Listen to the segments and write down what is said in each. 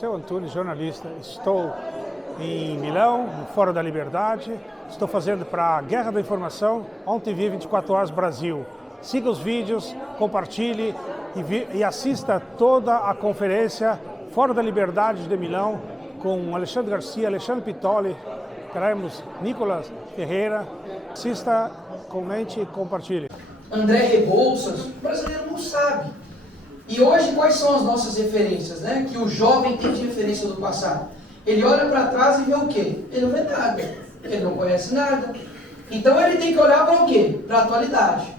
Seu Antunes, jornalista. Estou em Milão, no Fórum da Liberdade. Estou fazendo para a Guerra da Informação, Ontem Vi 24 Horas Brasil. Siga os vídeos, compartilhe e assista toda a conferência Fórum da Liberdade de Milão com Alexandre Garcia, Alexandre Pitoli, teremos Nicolas Ferreira. Assista, comente e compartilhe. André Rebouças, o brasileiro não sabe. E hoje, quais são as nossas referências, né? Que o jovem tem de referência do passado. Ele olha para trás e vê o quê? Ele não vê nada. Ele não conhece nada. Então ele tem que olhar para o quê? Para a atualidade.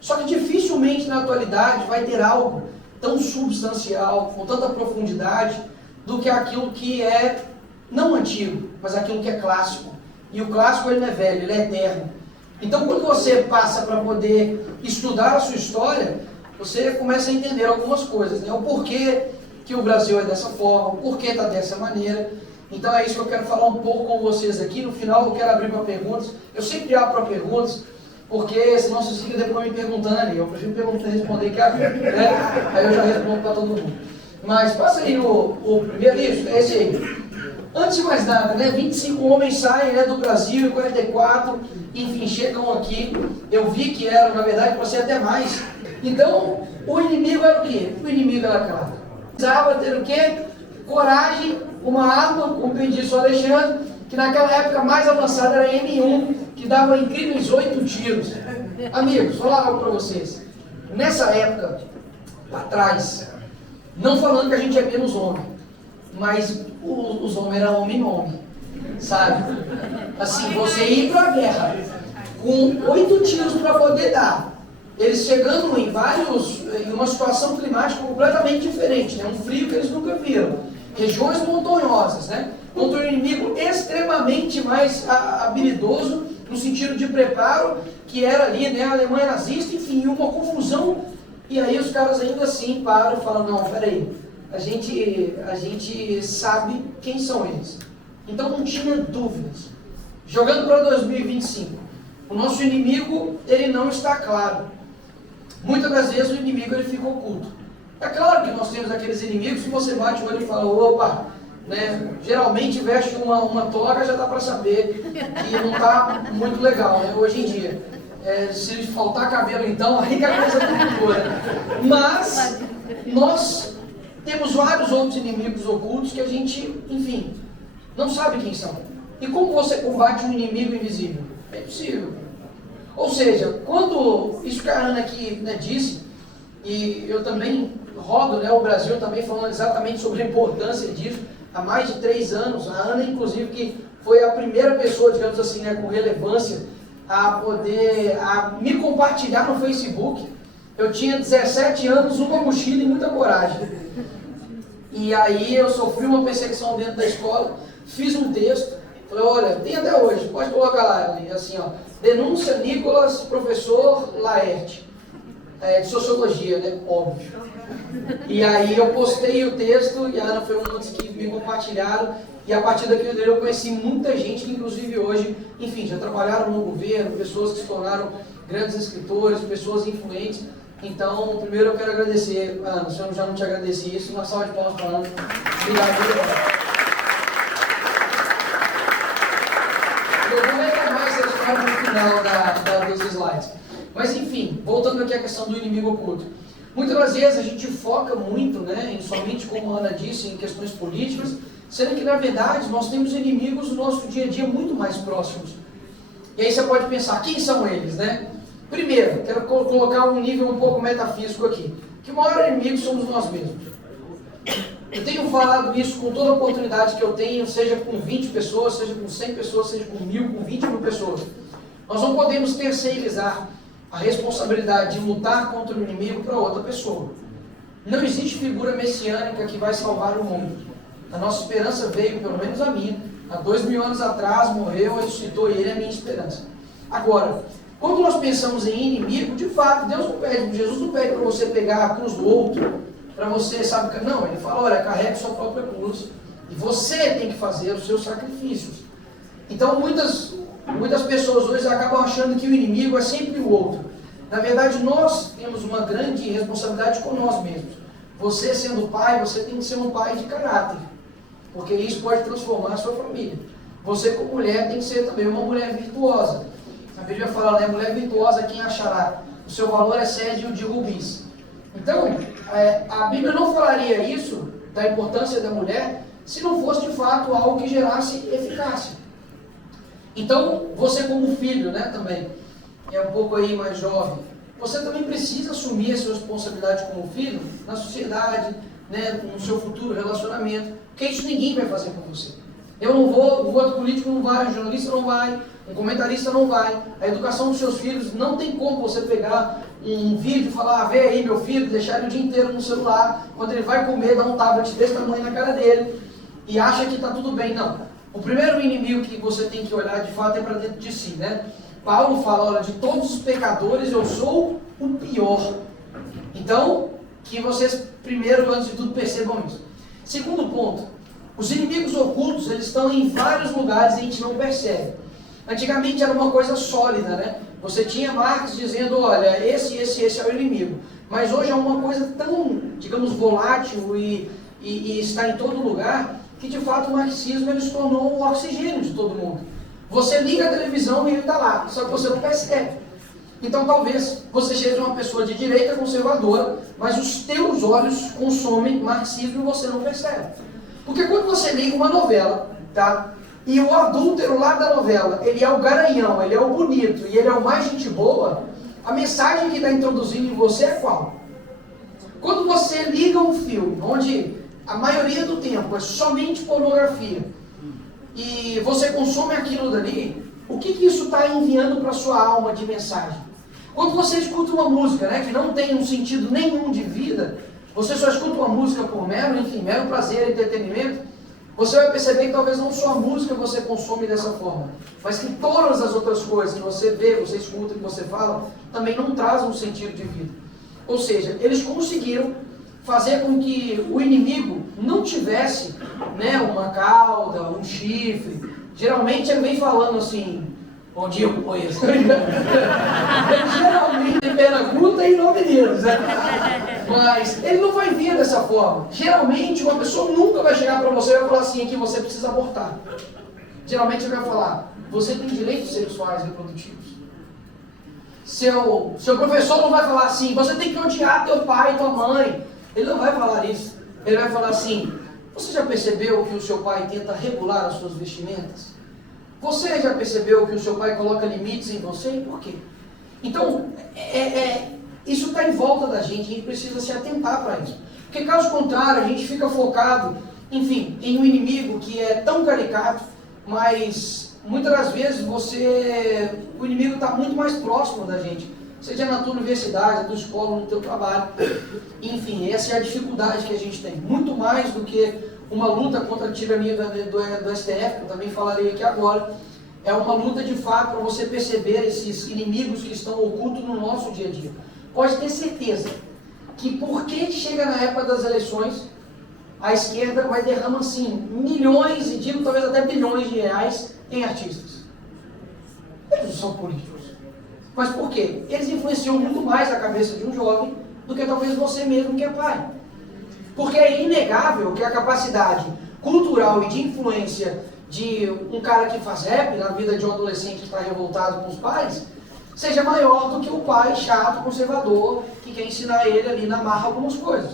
Só que dificilmente na atualidade vai ter algo tão substancial, com tanta profundidade, do que aquilo que é não antigo, mas aquilo que é clássico. E o clássico ele não é velho, ele é eterno. Então quando você passa para poder estudar a sua história, você começa a entender algumas coisas, né? O porquê que o Brasil é dessa forma, o porquê está dessa maneira. Então é isso que eu quero falar um pouco com vocês aqui. No final eu quero abrir para perguntas. Eu sempre abro para perguntas, porque senão vocês ficam depois me perguntando ali. Eu prefiro perguntar e responder que abrir, né? Aí eu já respondo para todo mundo. Mas passa aí o primeiro livro, é esse aí. Antes de mais nada, né? 25 homens saem, né, do Brasil, 44, enfim, chegam aqui. Eu vi que eram, na verdade, para ser até mais. Então, o inimigo era o quê? O inimigo era claro. Precisava ter o quê? Coragem, uma arma, como disse o Alexandre, que naquela época mais avançada era M1, que dava incríveis 8 tiros. Amigos, vou falar algo para vocês. Nessa época, lá atrás, não falando que a gente é menos homem, mas os homens eram homem-homem, sabe? Assim, você ir para a guerra com 8 tiros para poder dar. Eles chegando em uma situação climática completamente diferente, né? Um frio que eles nunca viram, regiões montanhosas, né? Contra um inimigo extremamente mais habilidoso, no sentido de preparo, que era ali, né? A Alemanha nazista, enfim, uma confusão. E aí os caras ainda assim param e falam, não, peraí, a gente sabe quem são eles. Então não tinha dúvidas. Jogando para 2025, o nosso inimigo, ele não está claro. Muitas das vezes o inimigo ele fica oculto. É claro que nós temos aqueles inimigos que você bate o olho e fala, opa, né? Geralmente veste uma toga, já dá para saber que não está muito legal, né? Hoje em dia. Se faltar cabelo então, aí que a coisa tá. Mas nós temos vários outros inimigos ocultos que a gente, enfim, não sabe quem são. E como você combate um inimigo invisível? É impossível. Ou seja, quando isso que a Ana aqui, né, disse, e eu também rodo, né, o Brasil também falando exatamente sobre a importância disso, há mais de 3 anos, a Ana inclusive que foi a primeira pessoa, digamos assim, né, com relevância, a poder me compartilhar no Facebook. Eu tinha 17 anos, uma mochila e muita coragem. E aí eu sofri uma perseguição dentro da escola, fiz um texto, falei, olha, tem até hoje, pode colocar lá, assim, ó, denúncia Nicolas, professor Laerte, de sociologia, né, óbvio. E aí eu postei o texto e a Ana foi um dos que me compartilharam, e a partir daquilo dele eu conheci muita gente que inclusive hoje, enfim, já trabalharam no governo, pessoas que se tornaram grandes escritores, pessoas influentes. Então, primeiro eu quero agradecer, Ana, se eu já não te agradeci isso, uma salva de palmas para a Ana. Obrigado. Eu vou comentar mais essa história no final dos slides. Mas enfim, voltando aqui à questão do inimigo oculto. Muitas das vezes a gente foca muito, né, somente, como a Ana disse, em questões políticas, sendo que na verdade nós temos inimigos no nosso dia a dia muito mais próximos. E aí você pode pensar, quem são eles, né? Primeiro, quero colocar um nível um pouco metafísico aqui, que o maior inimigo somos nós mesmos. Eu tenho falado isso com toda a oportunidade que eu tenho, seja com 20 pessoas, seja com 100 pessoas, seja com 1000, com 20 mil pessoas. Nós não podemos terceirizar a responsabilidade de lutar contra o inimigo para outra pessoa. Não existe figura messiânica que vai salvar o mundo. A nossa esperança veio, pelo menos a minha, há 2000 anos atrás, morreu, ressuscitou, e ele é a minha esperança. Agora, quando nós pensamos em inimigo, de fato, Deus não pede, Jesus não pede para você pegar a cruz do outro, para você, sabe, não, ele fala, olha, carregue sua própria cruz, e você tem que fazer os seus sacrifícios. Então, muitas pessoas hoje acabam achando que o inimigo é sempre o outro. Na verdade, nós temos uma grande responsabilidade com nós mesmos. Você sendo pai, você tem que ser um pai de caráter. porque isso pode transformar a sua família. Você, como mulher, tem que ser também uma mulher virtuosa. A Bíblia fala, né? Mulher virtuosa, quem achará? O seu valor excede o de rubis. Então, a Bíblia não falaria isso, da importância da mulher, se não fosse de fato algo que gerasse eficácia. Então, você como filho, né, também, é um pouco aí mais jovem, você também precisa assumir a sua responsabilidade como filho na sociedade, né, no seu futuro relacionamento, porque isso ninguém vai fazer por você. Eu não vou, o outro político não vai, o jornalista não vai, um comentarista não vai, a educação dos seus filhos não tem como você pegar um vídeo e falar, vê aí meu filho, deixar ele o dia inteiro no celular, quando ele vai comer, dá um tablet desse tamanho na cara dele e acha que está tudo bem. Não. O primeiro inimigo que você tem que olhar de fato é para dentro de si, né? Paulo fala, olha, de todos os pecadores eu sou o pior. Então, que vocês primeiro, antes de tudo, percebam isso. Segundo ponto, os inimigos ocultos, eles estão em vários lugares e a gente não percebe. Antigamente era uma coisa sólida, né? Você tinha marcas dizendo, olha, esse é o inimigo. Mas hoje é uma coisa tão, digamos, volátil e está em todo lugar, que de fato o marxismo ele se tornou o oxigênio de todo mundo. Você liga a televisão e ele está lá, só que você não percebe. Então talvez você seja uma pessoa de direita conservadora, mas os teus olhos consomem marxismo e você não percebe. Porque quando você liga uma novela, tá? E o adúltero lá da novela, ele é o garanhão, ele é o bonito e ele é o mais gente boa, a mensagem que está introduzindo em você é qual? Quando você liga um filme, onde a maioria do tempo é somente pornografia, e você consome aquilo dali, o que isso está enviando para a sua alma de mensagem? Quando você escuta uma música, né, que não tem um sentido nenhum de vida, você só escuta uma música por mero prazer e entretenimento, você vai perceber que talvez não só a música você consome dessa forma, mas que todas as outras coisas que você vê, você escuta, que você fala, também não trazem um sentido de vida. Ou seja, eles conseguiram fazer com que o inimigo não tivesse, né, uma cauda, um chifre. Geralmente ele vem falando assim, bom dia, companheiro. Ele geralmente tem pena curta e não meninos, né? Mas ele não vai vir dessa forma. Geralmente uma pessoa nunca vai chegar para você e vai falar assim, aqui você precisa abortar. Geralmente ele vai falar, você tem direitos sexuais reprodutivos. Seu professor não vai falar assim, você tem que odiar teu pai e tua mãe. Ele não vai falar isso. Ele vai falar assim, você já percebeu que o seu pai tenta regular as suas vestimentas? Você já percebeu que o seu pai coloca limites em você? E por quê? Então, isso está em volta da gente, a gente precisa se atentar para isso. Porque caso contrário, a gente fica focado, enfim, em um inimigo que é tão caricato, mas muitas das vezes o inimigo está muito mais próximo da gente. Seja na tua universidade, na tua escola, no teu trabalho. Enfim, essa é a dificuldade que a gente tem. Muito mais do que uma luta contra a tirania do STF, que eu também falarei aqui agora. É uma luta de fato para você perceber esses inimigos que estão ocultos no nosso dia a dia. Pode ter certeza que porque chega na época das eleições, a esquerda vai derramar assim, milhões e digo talvez até bilhões de reais em artistas. Eles não são políticos. Mas por quê? Eles influenciam muito mais a cabeça de um jovem do que talvez você mesmo que é pai. Porque é inegável que a capacidade cultural e de influência de um cara que faz rap na vida de um adolescente que está revoltado com os pais, seja maior do que o pai chato, conservador, que quer ensinar ele ali na marra algumas coisas.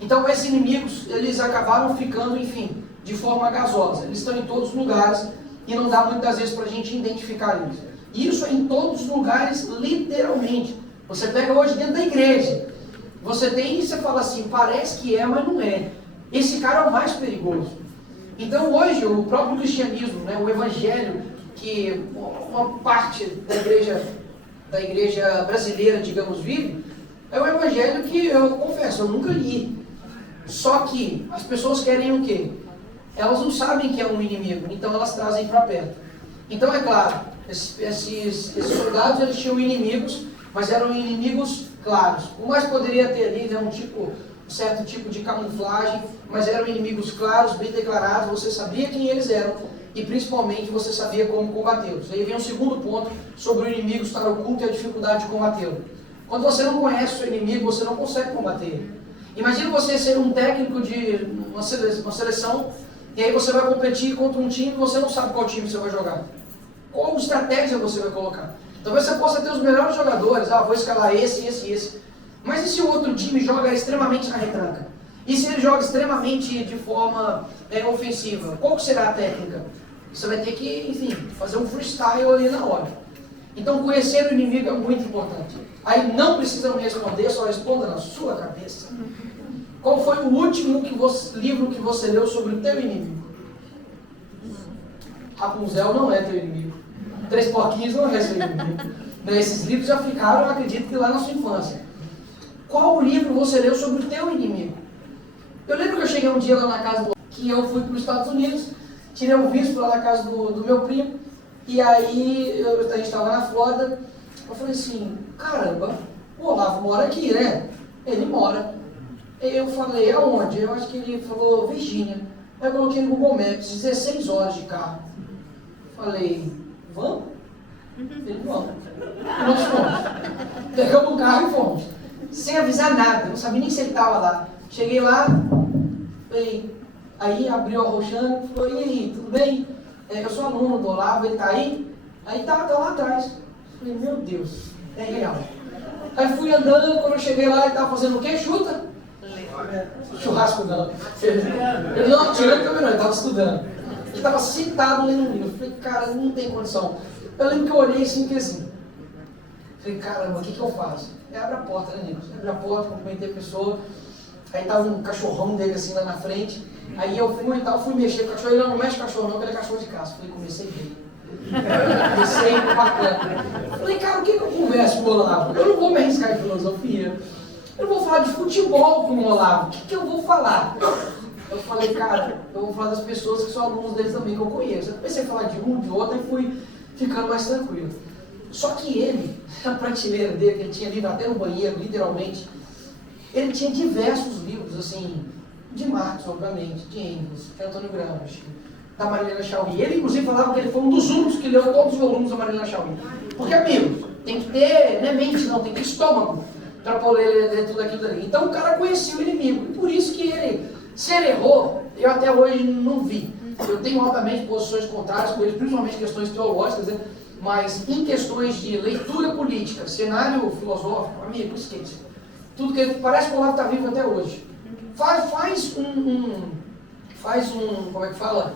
Então esses inimigos, eles acabaram ficando, enfim, de forma gasosa. Eles estão em todos os lugares e não dá muitas vezes para a gente identificar eles. Isso é em todos os lugares, literalmente. Você pega hoje dentro da igreja, você tem e você fala assim, parece que é, mas não é. Esse cara é o mais perigoso. Então hoje o próprio cristianismo, né, o evangelho, que uma parte da igreja brasileira, digamos, vive, é um evangelho que eu confesso, eu nunca li. Só que as pessoas querem o quê? Elas não sabem que é um inimigo, então elas trazem para perto. Então é claro, esses soldados eles tinham inimigos, mas eram inimigos claros. O mais poderia ter ali, né, um certo tipo de camuflagem, mas eram inimigos claros, bem declarados, você sabia quem eles eram e principalmente você sabia como combatê-los. Aí vem um segundo ponto sobre o inimigo estar oculto e a dificuldade de combatê-lo. Quando você não conhece o seu inimigo, você não consegue combater ele. Imagina você ser um técnico de uma seleção E aí você vai competir contra um time e você não sabe qual time você vai jogar. Qual estratégia você vai colocar? Talvez você possa ter os melhores jogadores, vou escalar esse. Mas e se o outro time joga extremamente na retranca? E se ele joga extremamente de forma ofensiva? Qual será a técnica? Você vai ter que, enfim, fazer um freestyle ali na hora. Então conhecer o inimigo é muito importante. Aí não precisa me responder, só responda na sua cabeça. Qual foi o último livro que você leu sobre o teu inimigo? Rapunzel não é teu inimigo. Três Porquinhos não é seu inimigo. Esses livros já ficaram, eu acredito que lá na sua infância. Qual livro você leu sobre o teu inimigo? Eu lembro que eu cheguei um dia lá na casa que eu fui para os Estados Unidos, tirei um visto lá na casa do meu primo, e aí a gente estava na Flórida. Eu falei assim, caramba, o Olavo mora aqui, né? Ele mora. Eu falei, aonde? Eu acho que ele falou, Virgínia. Aí eu coloquei no Google Maps, 16 horas de carro. Falei, vamos? Ele, vamos. E nós fomos. Pegamos o carro e fomos. Sem avisar nada, não sabia nem se ele estava lá. Cheguei lá, falei, aí abriu a Roxane, falou, e aí, tudo bem? Eu sou aluno do Olavo, ele está aí? Aí tá lá atrás. Falei, meu Deus, é real. Aí fui andando, quando eu cheguei lá, ele estava fazendo o quê? Chuta? Churrasco não. Ele não tirando o caminhão, ele estava estudando. Ele estava sentado lendo um livro. Eu falei, cara, não tem condição. Eu lembro que eu olhei assim, que assim. Falei, caramba, o que eu faço? Abre a porta, né, Nilson? Abre a porta, cumprimentei a pessoa. Aí tava um cachorrão dele assim lá na frente. Aí eu fui mexer com o cachorro. Ele não mexe com o cachorro não, porque ele é cachorro de caça. Falei, comecei bem. Comecei bacana. Falei, cara, o que eu converso com o Olavo? Eu não vou me arriscar em filosofia. Eu não vou falar de futebol com o Olavo. O que eu vou falar? Eu falei, cara, eu vou falar das pessoas que são alunos deles também, que eu conheço. Eu comecei a falar de um, de outro, e fui ficando mais tranquilo. Só que ele, a prateleira dele, que ele tinha livro até no banheiro, literalmente, ele tinha diversos livros, assim, de Marx, obviamente, de Engels, de Antônio Gramsci, da Marilena Chauí. Ele, inclusive, falava que ele foi um dos únicos que leu todos os volumes da Marilena Chauí. Porque, amigo, tem que ter, não é mente não, tem que ter estômago para poder ler tudo aquilo ali. Então o cara conhecia o inimigo, e por isso que ele, se ele errou, eu até hoje não vi. Eu tenho, obviamente, posições contrárias com ele, principalmente questões teológicas, né? Mas em questões de leitura política, cenário filosófico, amigo, esquece. Tudo que ele, parece que o Olavo está vivo até hoje. Faz um, como é que fala?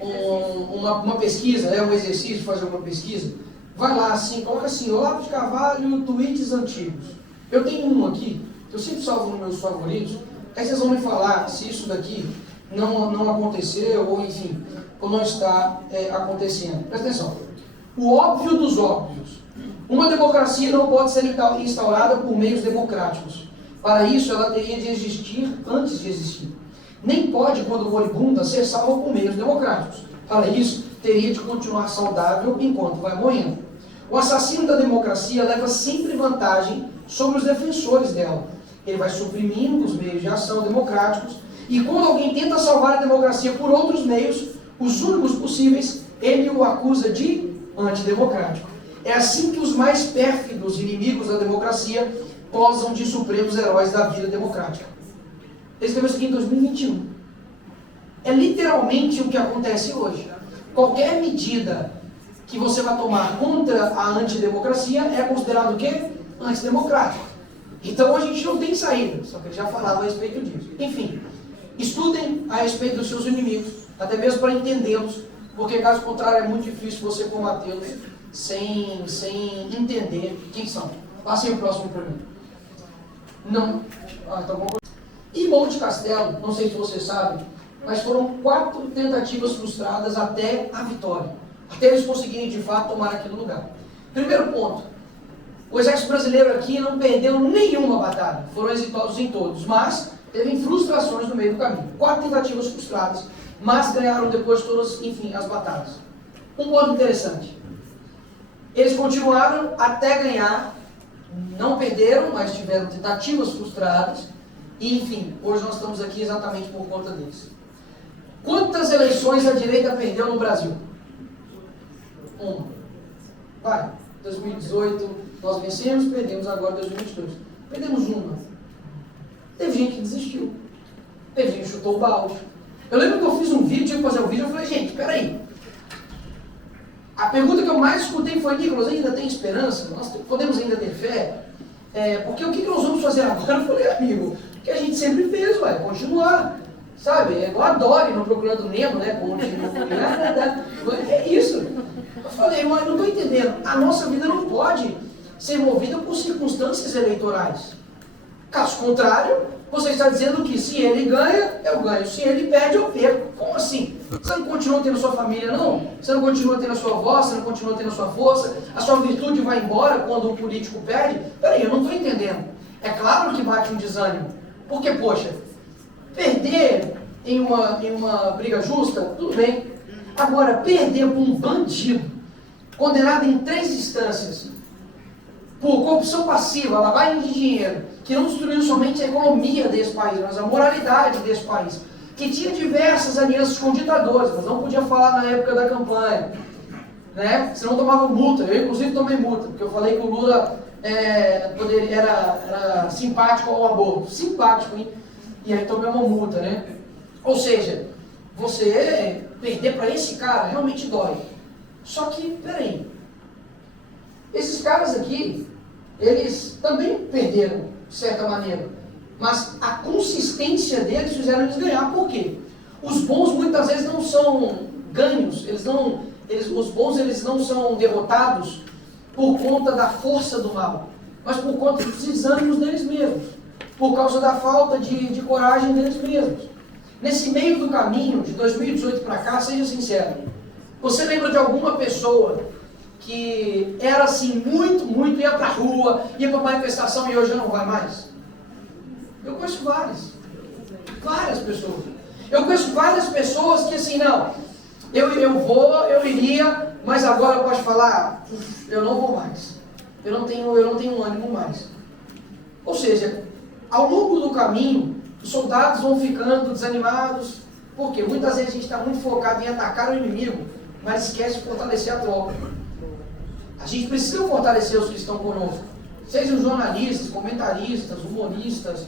Uma pesquisa, um exercício de fazer uma pesquisa. Vai lá assim, coloca assim, Olavo de Carvalho, tweets antigos. Eu tenho um aqui, que eu sempre salvo nos meus favoritos. Aí vocês vão me falar se isso daqui não aconteceu, ou enfim, ou não está acontecendo. Presta atenção. O óbvio dos óbvios. Uma democracia não pode ser instaurada por meios democráticos. Para isso, ela teria de existir antes de existir. Nem pode, quando moribunda, ser salva por meios democráticos. Para isso, teria de continuar saudável enquanto vai morrendo. O assassino da democracia leva sempre vantagem sobre os defensores dela. Ele vai suprimindo os meios de ação democráticos, e quando alguém tenta salvar a democracia por outros meios, os únicos possíveis, ele o acusa de antidemocrático. É assim que os mais pérfidos inimigos da democracia posam de supremos heróis da vida democrática. Ele escreveu isso aqui em 2021. É literalmente o que acontece hoje. Qualquer medida que você vai tomar contra a antidemocracia é considerado o quê? Antidemocrático. Então a gente não tem saída, só que ele já falava a respeito disso. Enfim, estudem a respeito dos seus inimigos, até mesmo para entendê-los, porque caso contrário é muito difícil você combatê-los sem entender quem são. Passem o próximo para mim. Não. Tá bom. E Monte Castelo, não sei se você sabe, mas foram 4 tentativas frustradas até a vitória. Até eles conseguirem de fato tomar aquele lugar. Primeiro ponto. O exército brasileiro aqui não perdeu nenhuma batalha. Foram exitosos em todos, mas teve frustrações no meio do caminho. 4 tentativas frustradas, mas ganharam depois todas, enfim, as batalhas. Um ponto interessante. Eles continuaram até ganhar, não perderam, mas tiveram tentativas frustradas. E, enfim, hoje nós estamos aqui exatamente por conta deles. Quantas eleições a direita perdeu no Brasil? Uma. Vai, 2018 nós vencemos, perdemos agora 2022. Perdemos uma. Teve gente que desistiu. Teve gente que chutou o balde. Eu lembro que eu fiz um vídeo, vídeo, eu falei, gente, peraí. A pergunta que eu mais escutei foi, Nicolas, ainda tem esperança? Nós podemos ainda ter fé? Porque o que nós vamos fazer agora? Eu falei, amigo, o que a gente sempre fez, continuar. Sabe? É igual a Dory no Procurando Nemo, né? É isso. Eu falei, mas não estou entendendo. A nossa vida não pode ser movida por circunstâncias eleitorais. Caso contrário, você está dizendo que se ele ganha, eu ganho. Se ele perde, eu perco. Como assim? Você não continua tendo sua família, não? Você não continua tendo a sua voz, você não continua tendo a sua força? A sua virtude vai embora quando o político perde? Peraí, eu não estou entendendo. É claro que bate um desânimo. Porque, poxa, perder em uma briga justa, tudo bem. Agora, perder por um bandido, condenado em 3 instâncias, por corrupção passiva, lavagem de dinheiro, que não destruiu somente a economia desse país, mas a moralidade desse país, que tinha diversas alianças com ditadores, mas não podia falar na época da campanha, né? Senão tomava multa. Eu, inclusive, tomei multa, porque eu falei que o Lula era simpático ao aborto. Simpático, hein? E aí tomei uma multa, né? Ou seja, você perder para esse cara realmente dói. Só que, peraí, esses caras aqui, eles também perderam, de certa maneira. Mas a consistência deles fizeram eles ganhar. Por quê? Os bons muitas vezes não são ganhos, os bons eles não são derrotados por conta da força do mal, mas por conta dos desânimos deles mesmos, por causa da falta de coragem deles mesmos. Nesse meio do caminho, de 2018 para cá, seja sincero, você lembra de alguma pessoa que era assim, muito, ia para a rua, ia para manifestação e hoje não vai mais? Eu conheço várias pessoas. Eu conheço várias pessoas que assim, não, eu iria, mas agora eu posso falar, eu não vou mais. Eu não tenho ânimo mais. Ou seja, ao longo do caminho, os soldados vão ficando desanimados, porque muitas vezes a gente está muito focado em atacar o inimigo, mas esquece de fortalecer a tropa. A gente precisa fortalecer os que estão conosco, sejam jornalistas, comentaristas, humoristas,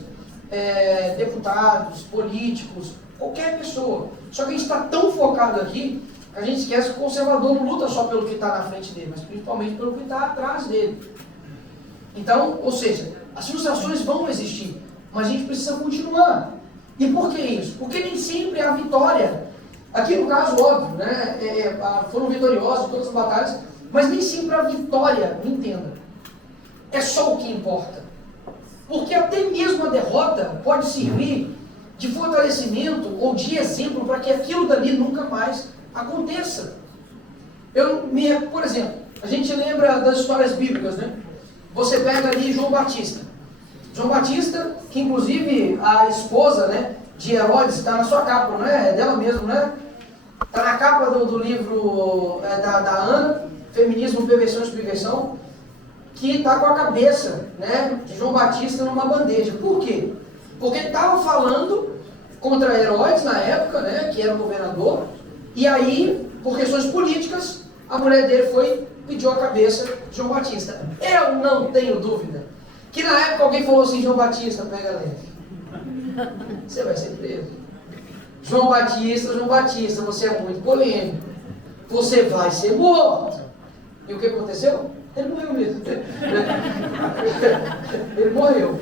deputados, políticos, qualquer pessoa. Só que a gente está tão focado aqui, que a gente esquece que o conservador não luta só pelo que está na frente dele, mas principalmente pelo que está atrás dele. Então, ou seja, as frustrações vão existir, mas a gente precisa continuar. E por que isso? Porque nem sempre a vitória, aqui no caso, óbvio, né, foram vitoriosos em todas as batalhas, mas nem sempre a vitória, me entenda, é só o que importa. Porque até mesmo a derrota pode servir de fortalecimento ou de exemplo para que aquilo dali nunca mais aconteça. Por exemplo, a gente lembra das histórias bíblicas, né? Você pega ali João Batista. João Batista, que inclusive a esposa, né, de Herodes está na sua capa, não é? É dela mesmo, né? Está na capa do livro da Ana, Feminismo, Perversão e Subversão, que está com a cabeça, né, de João Batista numa bandeja. Por quê? Porque ele estava falando contra Herodes na época, né, que era o governador, e aí, por questões políticas, a mulher dele pediu a cabeça de João Batista. Eu não tenho dúvida que na época alguém falou assim, João Batista, pega leve. Você vai ser preso. João Batista, você é muito polêmico. Você vai ser morto. E o que aconteceu? Ele morreu mesmo. Ele morreu.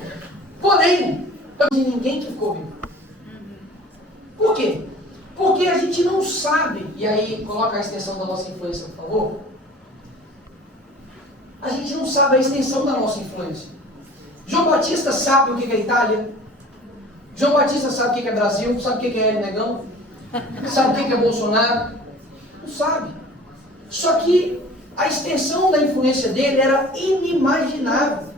Porém, não tem ninguém que ficou vivo. Por quê? Porque a gente não sabe, e aí coloca a extensão da nossa influência, por favor. A gente não sabe a extensão da nossa influência. João Batista sabe o que é Itália? João Batista sabe o que é Brasil? Sabe o que é Hélio Negão? Sabe o que é Bolsonaro? Não sabe. Só que a extensão da influência dele era inimaginável.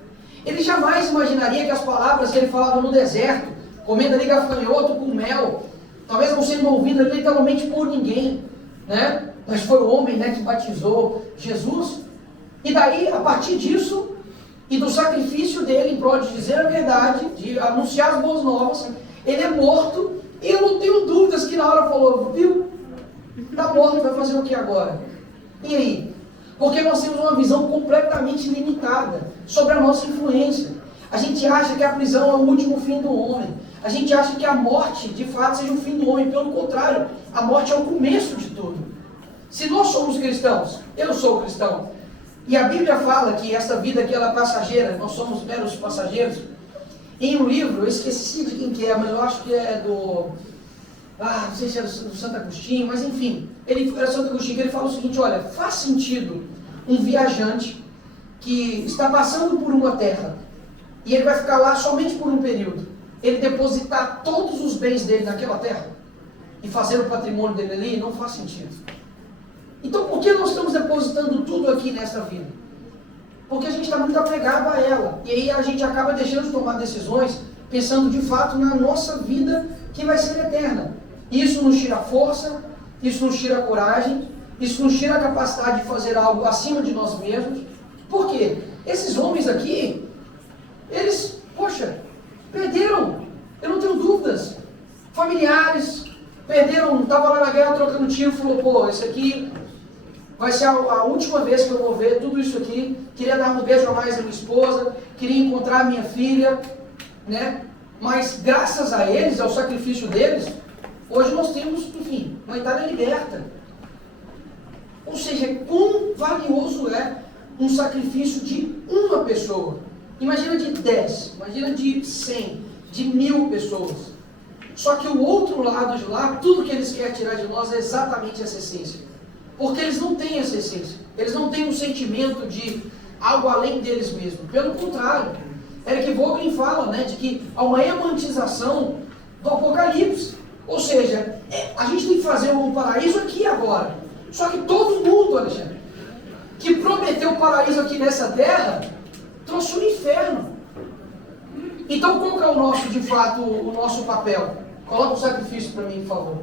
Ele jamais imaginaria que as palavras que ele falava no deserto, comendo ali gafanhoto com mel, talvez não sendo ouvidas literalmente por ninguém, né? Mas foi o homem, né, que batizou Jesus. E daí, a partir disso, e do sacrifício dele em prol de dizer a verdade, de anunciar as boas novas, ele é morto, e eu não tenho dúvidas que na hora falou, viu? Está morto, vai fazer o que agora? E aí? Porque nós temos uma visão completamente limitada sobre a nossa influência. A gente acha que a prisão é o último fim do homem. A gente acha que a morte, de fato, seja o fim do homem. Pelo contrário, a morte é o começo de tudo. Se nós somos cristãos, eu sou cristão, e a Bíblia fala que essa vida aqui ela é passageira, nós somos meros passageiros. Em um livro, eu esqueci de quem que é, mas eu acho que é do... não sei se é do Santo Agostinho, mas enfim, era Santo Agostinho, que ele fala o seguinte, olha, faz sentido um viajante que está passando por uma terra, e ele vai ficar lá somente por um período, ele depositar todos os bens dele naquela terra, e fazer o patrimônio dele ali, não faz sentido. Então, por que nós estamos depositando tudo aqui nessa vida? Porque a gente está muito apegado a ela. E aí a gente acaba deixando de tomar decisões pensando de fato na nossa vida que vai ser eterna. Isso nos tira força, isso nos tira coragem, isso nos tira a capacidade de fazer algo acima de nós mesmos. Por quê? Esses homens aqui, eles, perderam, eu não tenho dúvidas, familiares, perderam, estava lá na guerra trocando tiro, falou, esse aqui vai ser a última vez que eu vou ver tudo isso aqui, queria dar um beijo a mais à minha esposa, queria encontrar a minha filha, né? Mas graças a eles, ao sacrifício deles, hoje nós temos, enfim, uma Itália liberta. Ou seja, quão valioso é um sacrifício de uma pessoa. Imagina de 10, imagina de 100, de 1000 pessoas. Só que o outro lado de lá, tudo que eles querem tirar de nós é exatamente essa essência. Porque eles não têm essa essência. Eles não têm um sentimento de algo além deles mesmos. Pelo contrário, Eric Voegelin fala, né, de que há uma emantização do Apocalipse. Ou seja, a gente tem que fazer um paraíso aqui agora. Só que todo mundo, Alexandre, que prometeu o paraíso aqui nessa terra, trouxe um inferno. Então qual que é o nosso, de fato, o nosso papel? Coloca o sacrifício para mim, por favor.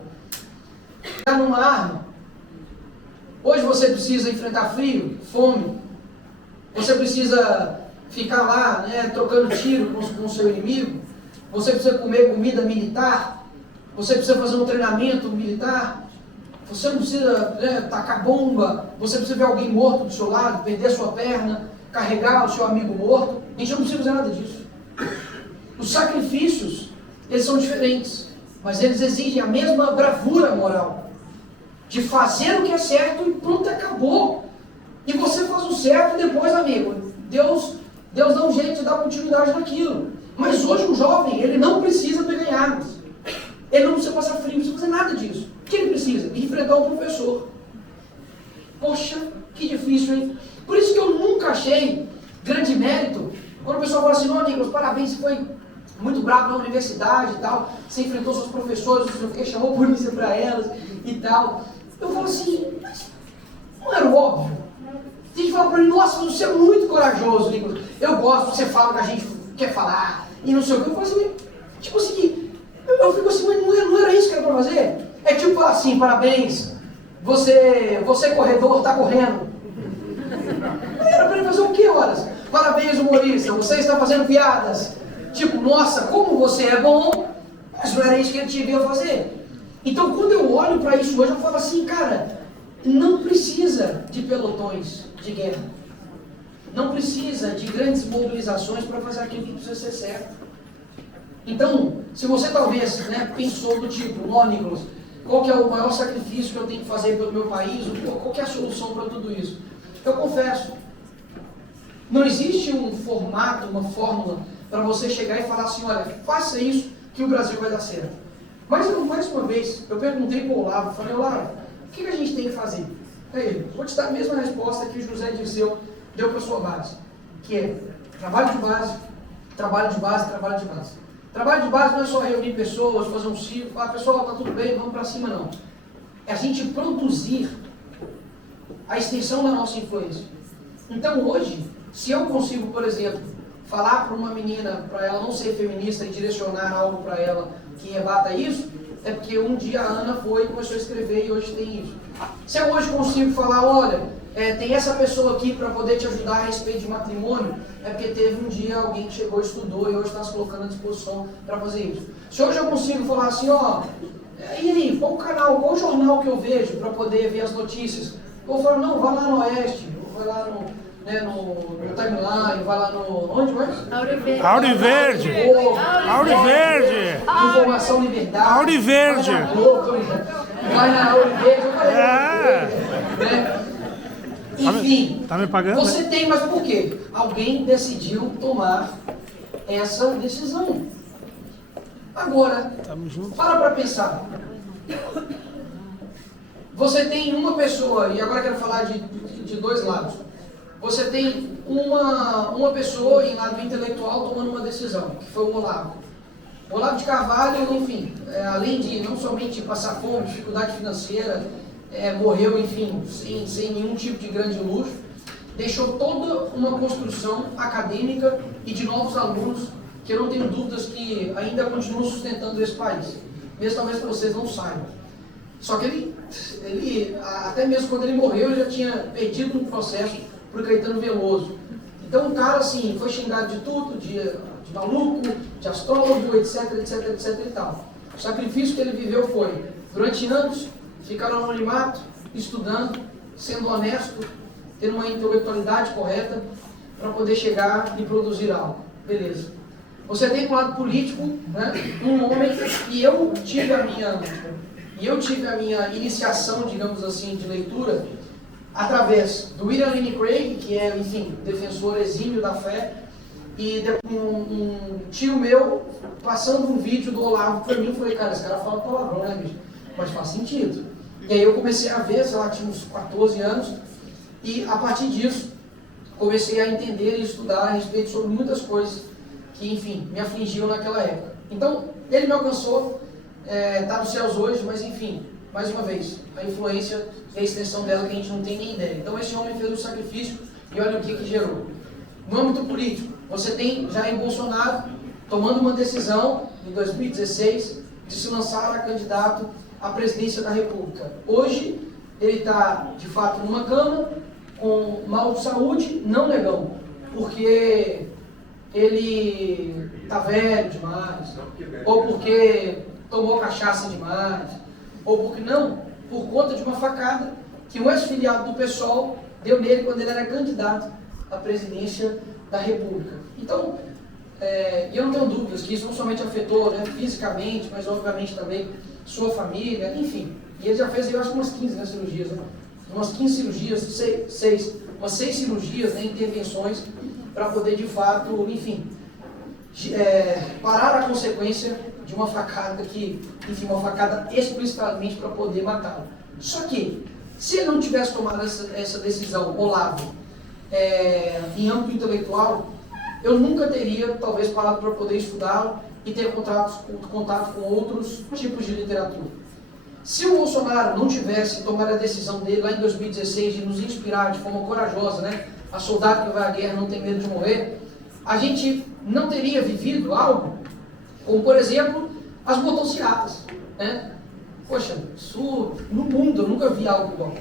Pegar numa arma. Hoje você precisa enfrentar frio, fome. Você precisa ficar lá, né, trocando tiro com o seu inimigo. Você precisa comer comida militar. Você precisa fazer um treinamento militar. Você não precisa, né, tacar bomba. Você precisa ver alguém morto do seu lado, perder sua perna, carregar o seu amigo morto. A gente não precisa fazer nada disso. Os sacrifícios, eles são diferentes, mas eles exigem a mesma bravura moral. De fazer o que é certo e pronto, acabou. E você faz o certo e depois, amigo, Deus dá um jeito de dar continuidade naquilo. Mas hoje um jovem, ele não precisa pegar armas. Ele não precisa passar frio, não precisa fazer nada disso. O que ele precisa? Enfrentar um professor. Poxa, que difícil, hein? Por isso que eu nunca achei grande mérito. Quando o pessoal fala assim, não, Nicolas, parabéns, você foi muito bravo na universidade e tal, você enfrentou seus professores, não sei o que, chamou a polícia para elas e tal. Eu falo assim, mas não era óbvio? A gente fala para mim, nossa, você é muito corajoso, Nicolas. Eu gosto, você fala o que a gente quer falar e não sei o que. Eu falo assim, tipo assim, eu fico assim, mas não era isso que era para fazer? É tipo falar assim, parabéns, você corredor, está correndo. Não era para ele fazer o que, horas? Parabéns, humorista, você está fazendo piadas. Tipo, nossa, como você é bom, mas não era isso que ele devia fazer. Então, quando eu olho para isso hoje, eu falo assim, cara, não precisa de pelotões de guerra. Não precisa de grandes mobilizações para fazer aquilo que precisa ser certo. Então, se você talvez, né, pensou do tipo, ó, Nicolas, qual que é o maior sacrifício que eu tenho que fazer pelo meu país? Qual que é a solução para tudo isso? Eu confesso, não existe um formato, uma fórmula para você chegar e falar assim, olha, faça isso que o Brasil vai dar certo. Mas mais uma vez, eu perguntei para o Olavo, falei, Olavo, o que a gente tem que fazer? Aí, vou te dar a mesma resposta que o José Dirceu deu para a sua base, que é trabalho de base, trabalho de base, trabalho de base. Trabalho de base não é só reunir pessoas, fazer um círculo, falar, pessoal, está tudo bem, vamos para cima, não. É a gente produzir a extensão da nossa influência. Então hoje, se eu consigo, por exemplo, falar para uma menina, para ela não ser feminista e direcionar algo para ela que rebata isso, é porque um dia a Ana foi e começou a escrever e hoje tem isso. Se eu hoje consigo falar, olha, tem essa pessoa aqui para poder te ajudar a respeito de matrimônio, é porque teve um dia alguém que chegou, estudou e hoje está se colocando à disposição para fazer isso. Se hoje eu consigo falar assim, ó, e aí, qual o canal, qual o jornal que eu vejo para poder ver as notícias? Eu falo, não, vai lá no Oeste, vai lá no Timeline, vai lá no... Onde mais? Auriverde! Informação Liberdade. Auriverde! Vai na Ouro Verde, eu falei, né? Enfim, tá me pagando, você né? tem, mas por quê? Alguém decidiu tomar essa decisão. Agora, para pensar. Você tem uma pessoa, e agora eu quero falar de dois lados. Você tem uma pessoa em lado intelectual tomando uma decisão, que foi o Olavo. O Olavo de Carvalho, enfim, além de não somente passar fome, dificuldade financeira, morreu, enfim, sem nenhum tipo de grande luxo, deixou toda uma construção acadêmica e de novos alunos, que eu não tenho dúvidas que ainda continuam sustentando esse país. Mesmo talvez que vocês não saibam. Só que ele, até mesmo quando ele morreu, ele já tinha perdido um processo para o Caetano Veloso. Então o cara, assim, foi xingado de tudo, de maluco, de astrólogo, etc, etc, etc e tal. O sacrifício que ele viveu foi, durante anos, ficar no anonimato, estudando, sendo honesto, tendo uma intelectualidade correta, para poder chegar e produzir algo. Beleza. Você tem um lado político, né? Um homem, e eu tive a minha iniciação, digamos assim, de leitura, através do William Lane Craig, que é, enfim, defensor exímio da fé, e um tio meu passando um vídeo do Olavo para mim, eu falei, cara, esse cara fala palavrão, né, bicho? Mas faz sentido. E aí eu comecei a ver, sei lá, tinha uns 14 anos, e a partir disso, comecei a entender e estudar a respeito sobre muitas coisas que, enfim, me afligiam naquela época. Então, ele me alcançou, está nos céus hoje, mas enfim, mais uma vez, a influência e a extensão dela que a gente não tem nem ideia. Então esse homem fez um sacrifício e olha o que gerou. No âmbito político, você tem Jair Bolsonaro tomando uma decisão em 2016 de se lançar a candidato à presidência da República. Hoje, ele está, de fato, numa cama, com mal de saúde, não negão, porque ele está velho demais, ou porque tomou cachaça demais, ou porque não, por conta de uma facada que um ex-filiado do PSOL deu nele quando ele era candidato à presidência da República. Então, eu não tenho dúvidas que isso não somente afetou, né, fisicamente, mas obviamente também sua família, enfim. E ele já fez, eu acho, umas 15 cirurgias, né? Umas 15 cirurgias, umas 6 cirurgias, né, intervenções, para poder de fato, enfim, parar a consequência de uma facada que, enfim, uma facada explicitamente para poder matá-lo. Só que, se ele não tivesse tomado essa decisão, Olavo, em âmbito intelectual, eu nunca teria, talvez, parado para poder estudá-lo e ter contato com outros tipos de literatura. Se o Bolsonaro não tivesse tomado a decisão dele lá em 2016 de nos inspirar de forma corajosa, né? A soldado que vai à guerra não tem medo de morrer, a gente não teria vivido algo como, por exemplo, as motocicletas, né? Poxa, isso no mundo eu nunca vi algo igual.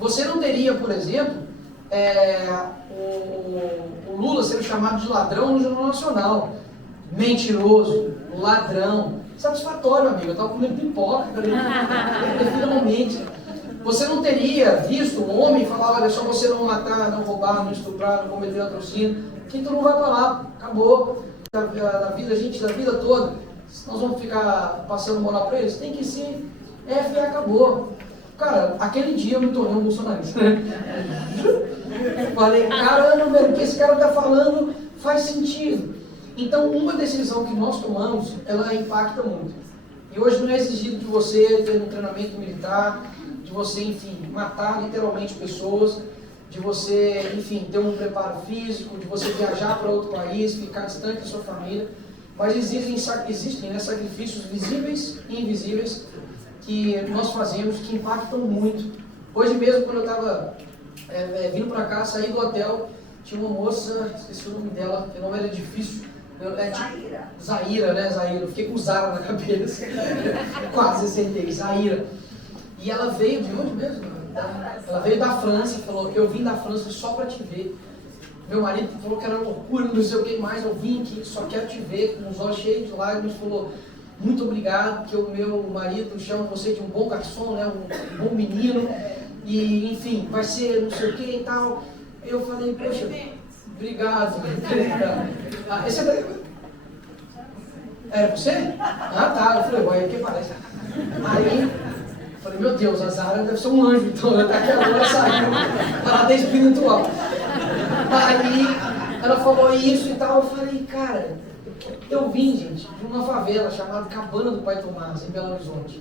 Você não teria, por exemplo, o Lula sendo chamado de ladrão no Jornal Nacional. Mentiroso, ladrão. Satisfatório, amigo. Eu estava comendo pipoca, finalmente. Você não teria visto um homem falar, olha, só você não matar, não roubar, não estuprar, não cometer latrocínio, que tu não vai para lá, acabou. Da vida toda, nós vamos ficar passando moral para eles? Tem que ser e acabou. Cara, aquele dia eu me tornei um bolsonarista. Falei, caramba, velho, o que esse cara está falando faz sentido. Então, uma decisão que nós tomamos, ela impacta muito. E hoje não é exigido de você ter um treinamento militar, de você, enfim, matar literalmente pessoas, de você, enfim, ter um preparo físico, de você viajar para outro país, ficar distante da sua família. Mas existem né, sacrifícios visíveis e invisíveis que nós fazemos, que impactam muito. Hoje mesmo, quando eu estava vindo para cá, saí do hotel, tinha uma moça, esqueci o nome dela, o nome era difícil, Zaira, né? Zaira. Eu fiquei com Zara na cabeça. Quase sentei, Zaira. E ela veio de onde mesmo? Ela veio da França, falou, eu vim da França só para te ver. Meu marido falou que era loucura, não sei o que mais, eu vim aqui, só quero te ver, com os olhos cheios de lágrimas, falou, muito obrigado, que o meu marido chama você de um bom garçom, né? Um bom menino, e enfim, vai ser não sei o que e tal. Eu falei, poxa, obrigado. Esse era pra você? Ah, tá. Eu falei, uai, o que parece? Aí, Eu falei, meu Deus, a Zara deve ser um anjo, então ela tá aqui agora saindo para a espiritual. Aí ela falou isso e tal, eu falei, cara, eu vim, gente, de uma favela chamada Cabana do Pai Tomás, em Belo Horizonte.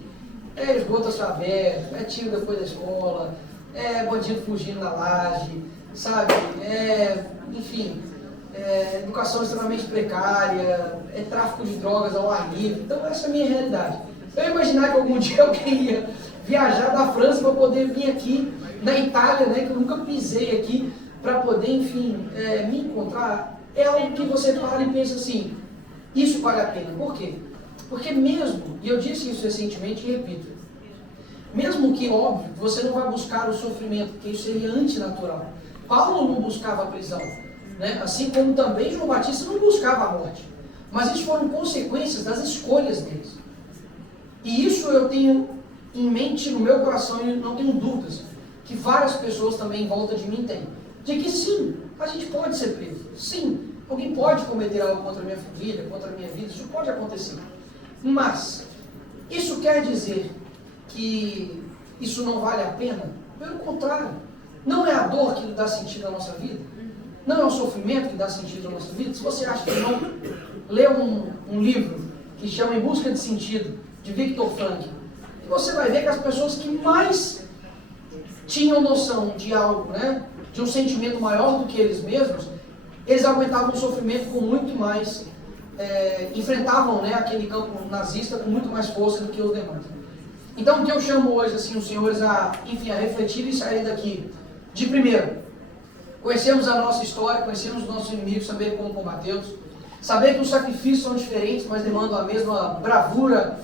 É esgoto a céu aberto, é tiro depois da escola, é bandido fugindo na laje, sabe? Enfim, educação extremamente precária, é tráfico de drogas ao ar livre. Então essa é a minha realidade. Eu ia imaginar que algum dia eu queria viajar da França para poder vir aqui na Itália, né, que eu nunca pisei aqui, para poder, enfim, me encontrar. É algo que você para e pensa assim, isso vale a pena. Por quê? Porque mesmo, e eu disse isso recentemente e repito, mesmo que, óbvio, você não vai buscar o sofrimento, porque isso seria antinatural. Paulo não buscava a prisão, né? Assim como também João Batista não buscava a morte. Mas isso foram consequências das escolhas deles. E isso eu tenho em mente, no meu coração, e não tenho dúvidas, que várias pessoas também em volta de mim têm. De que sim, a gente pode ser preso. Sim, alguém pode cometer algo contra a minha família, contra a minha vida, isso pode acontecer. Mas, isso quer dizer que isso não vale a pena? Pelo contrário, não é a dor que dá sentido à nossa vida? Não é o sofrimento que dá sentido à nossa vida? Se você acha que não, lê um livro que chama Em Busca de Sentido, de Viktor Frankl, e você vai ver que as pessoas que mais tinham noção de algo, né, de um sentimento maior do que eles mesmos, eles aguentavam o sofrimento com muito mais, enfrentavam, né, aquele campo nazista com muito mais força do que os demais. Então, o que eu chamo hoje, assim, os senhores a, enfim, a refletir e sair daqui, de primeiro, conhecermos a nossa história, conhecermos os nossos inimigos, saber como combatê-los, saber que os sacrifícios são diferentes, mas demandam a mesma bravura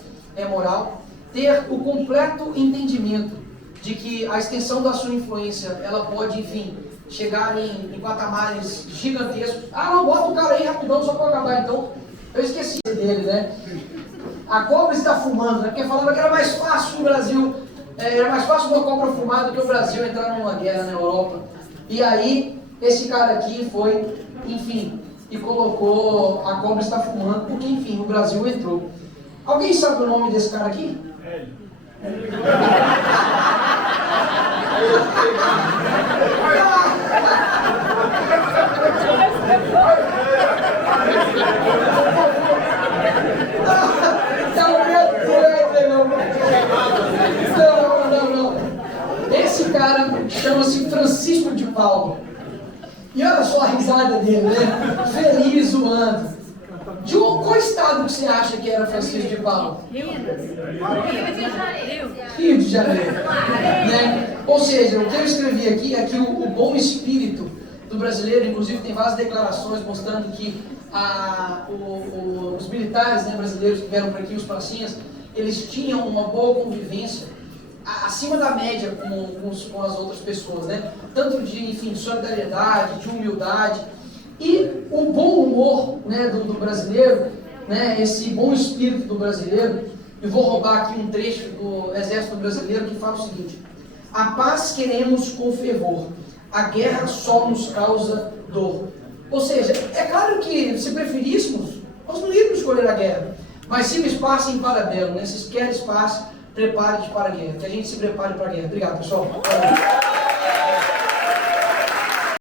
moral, ter o completo entendimento de que a extensão da sua influência, ela pode, enfim, chegar em patamares gigantescos. Ah, não, bota o cara aí rapidão só para acabar. Então, eu esqueci dele, né? A cobra está fumando, né? Porque falava que era mais fácil o Brasil, era mais fácil uma cobra fumar do que o Brasil entrar numa guerra na Europa. E aí, esse cara aqui foi, enfim, e colocou a cobra está fumando, porque, enfim, o Brasil entrou. Alguém sabe o nome desse cara aqui? Não. Esse cara chama-se Francisco de Paula. E olha só a risada dele, né? Feliz, zoando. De qual estado que você acha que era Francisco de Paula? Rio de Janeiro. Né? Ou seja, o que eu escrevi aqui é que o bom espírito do brasileiro, inclusive tem várias declarações mostrando que os militares, né, brasileiros que vieram para aqui, os pracinhas, eles tinham uma boa convivência, acima da média com as outras pessoas, né? Tanto de, enfim, solidariedade, de humildade. E o bom humor, né, do brasileiro, né, esse bom espírito do brasileiro, eu vou roubar aqui um trecho do Exército Brasileiro que fala o seguinte: a paz queremos com fervor, a guerra só nos causa dor. Ou seja, é claro que se preferíssemos, nós não íamos escolher a guerra, mas se passem para belo, né? Se queres paz, prepare-te para a guerra, que a gente se prepare para a guerra. Obrigado, pessoal.